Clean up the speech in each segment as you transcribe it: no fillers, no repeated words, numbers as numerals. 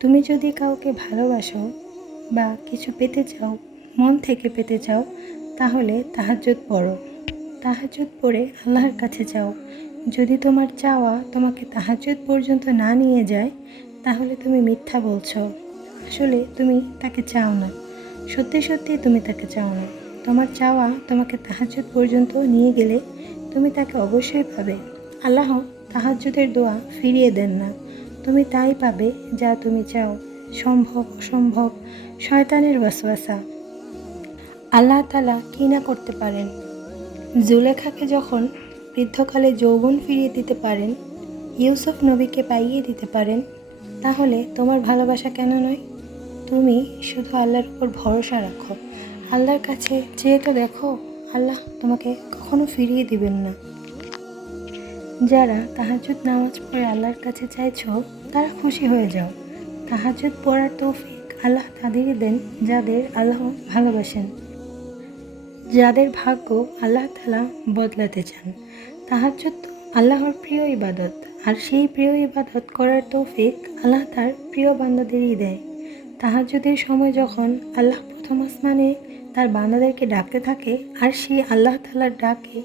তুমি যদি কাউকে ভালোবাসো বা কিছু পেতে চাও, মন থেকে পেতে চাও, তাহলে তাহাজ্জুদ পড়ো। তাহাজ্জুদ পড়ে আল্লাহর কাছে চাও। যদি তোমার চাওয়া তোমাকে তাহাজ্জুদ পর্যন্ত না নিয়ে যায়, তাহলে তুমি মিথ্যা বলছো। আসলে তুমি তাকে চাও না, সত্যি সত্যি তুমি তাকে চাও না। তোমার চাওয়া তোমাকে তাহাজ্জুদ পর্যন্ত নিয়ে গেলে তুমি তাকে অবশ্যই পাবে। আল্লাহ তাহাজ্জুদের দোয়া ফিরিয়ে দেন না। তুমি তাই পাবে যা তুমি চাও। সম্ভব অসম্ভব শয়তানের ওয়াসওয়াসা। আল্লাহ তাআলা কি না করতে পারেন। জুলেখাকে যখন বৃদ্ধকালে যৌবন ফিরিয়ে দিতে পারেন, ইউসুফ নবীকে পাইয়ে দিতে পারেন, তাহলে তোমার ভালোবাসা কেন নয়? তুমি শুধু আল্লাহর উপর ভরসা রাখো। আল্লাহর কাছে চেয়ে তো দেখো, আল্লাহ তোমাকে কখনো ফিরিয়ে দিবেন না। যারা তাহাজ্জুদ নামাজ পড়ে আল্লাহর কাছে চাইছো, তারা খুশি হয়ে যাও। তাহাজ্জুদ পড়ার তৌফিক আল্লাহ তাদেরই দেন যাদের আল্লাহ ভালোবাসেন, যাদের ভাগ্য আল্লাহ তাআলা বদলাতে চান। তাহাজ্জুদ আল্লাহর প্রিয় ইবাদত, আর সেই প্রিয় ইবাদত করার তৌফিক আল্লাহ তার প্রিয় বান্দাদেরই দেয়। তাহাজ্জুদের সময় যখন আল্লাহ প্রথম আসমানে তার বান্দাদেরকে ডাকতে থাকে, আর সেই আল্লাহ তাআলার ডাকে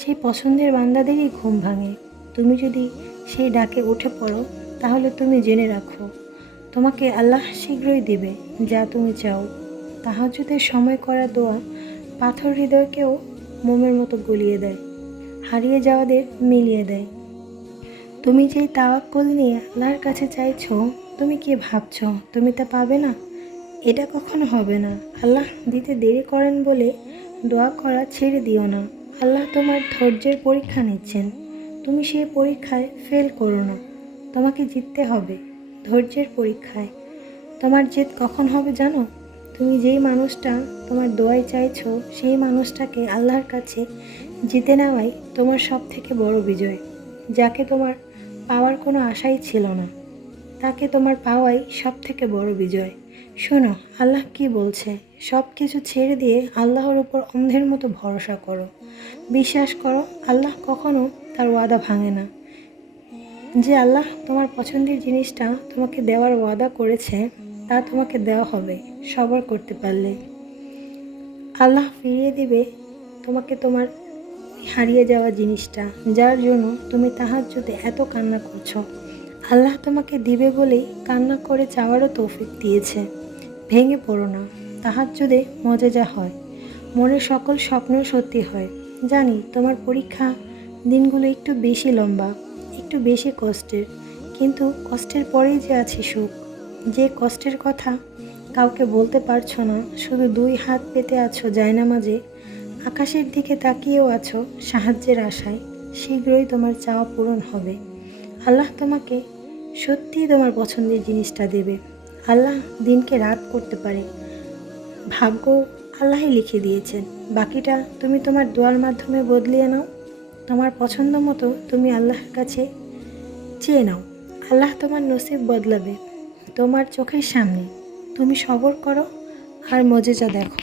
সেই পছন্দের বান্দাদেরই ঘুম ভাঙে। তুমি যদি সেই ডাকে উঠে পড়ো, তাহলে তুমি জেনে রাখো, তোমাকে আল্লাহ শীঘ্রই দেবে যা তুমি চাও। তাহাজ্জুদের সময় করা দোয়া পাথর হৃদয়কেও মোমের মতো গলিয়ে দেয়, হারিয়ে যাওয়াদের মিলিয়ে দেয়। তুমি যেই তাওয়াক্কুল নিয়ে আল্লাহর কাছে চাইছো, তুমি কি ভাবছো তুমি তা পাবে না? এটা কখনো হবে না। আল্লাহ দিতে দেরি করেন বলে দোয়া করা ছেড়ে দিও না। আল্লাহ তোমার ধৈর্যের পরীক্ষা নিচ্ছেন। তুমি সেই পরীক্ষায় ফেল করো না। তোমাকে জিততে হবে ধৈর্যের পরীক্ষায়। তোমার জেদ কখন হবে জানো? তুমি যেই মানুষটা তোমার দোয়ায় চাইছো, সেই মানুষটাকে আল্লাহর কাছে জিতে নেওয়াই তোমার সব থেকে বড় বিজয়। যাকে তোমার পাওয়ার কোনো আশাই ছিল না, তাকে তোমার পাওয়াই সব থেকে বড় বিজয়। শোনো আল্লাহ কি বলছে, সব কিছু ছেড়ে দিয়ে আল্লাহর উপর অন্ধের মতো ভরসা করো। বিশ্বাস করো, আল্লাহ কখনো তার ওয়াদা ভাঙে না। যে আল্লাহ তোমার পছন্দের জিনিসটা তোমাকে দেওয়ার ওয়াদা করেছে, তা তোমাকে দেওয়া হবে সবর করতে পারলে। আল্লাহ ফিরিয়ে দিবে তোমাকে তোমার হারিয়ে যাওয়া জিনিসটা, যার জন্য তুমি তাহাজ্জুদে এত কান্না করছো। আল্লাহ তোমাকে দিবে বলেই কান্না করে চাওয়ারও তৌফিক দিয়েছে। ভেঙে পড়ো না। তাহাজ্জুদে মজেজা হয়, মনের সকল স্বপ্ন সত্যি হয়। জানি তোমার পরীক্ষা দিনগুলো একটু বেশি লম্বা, একটু বেশি কষ্টের, কিন্তু কষ্টের পরেই যে আছে সুখ। যে কষ্টের কথা কাউকে বলতে পারছো না, শুধু দুই হাত পেতে আছো জায়নামাজে, আকাশের দিকে তাকিয়েও আছো সাহায্যের আশায়, শীঘ্রই তোমার চাওয়া পূরণ হবে। আল্লাহ তোমাকে সত্যিই তোমার পছন্দের জিনিসটা দেবে। আল্লাহ দিনকে রাত করতে পারে, ভাগ্য আল্লাহই লিখে দিয়েছেন। বাকিটা তুমি তোমার দোয়ার মাধ্যমে বদলিয়ে নাও। তোমার পছন্দ মতো তুমি আল্লাহর কাছে চেয়ে নাও। আল্লাহ তোমার নসিব বদলাবে তোমার চোখের সামনে। তুমি সবর করো আর মজেজা দেখো।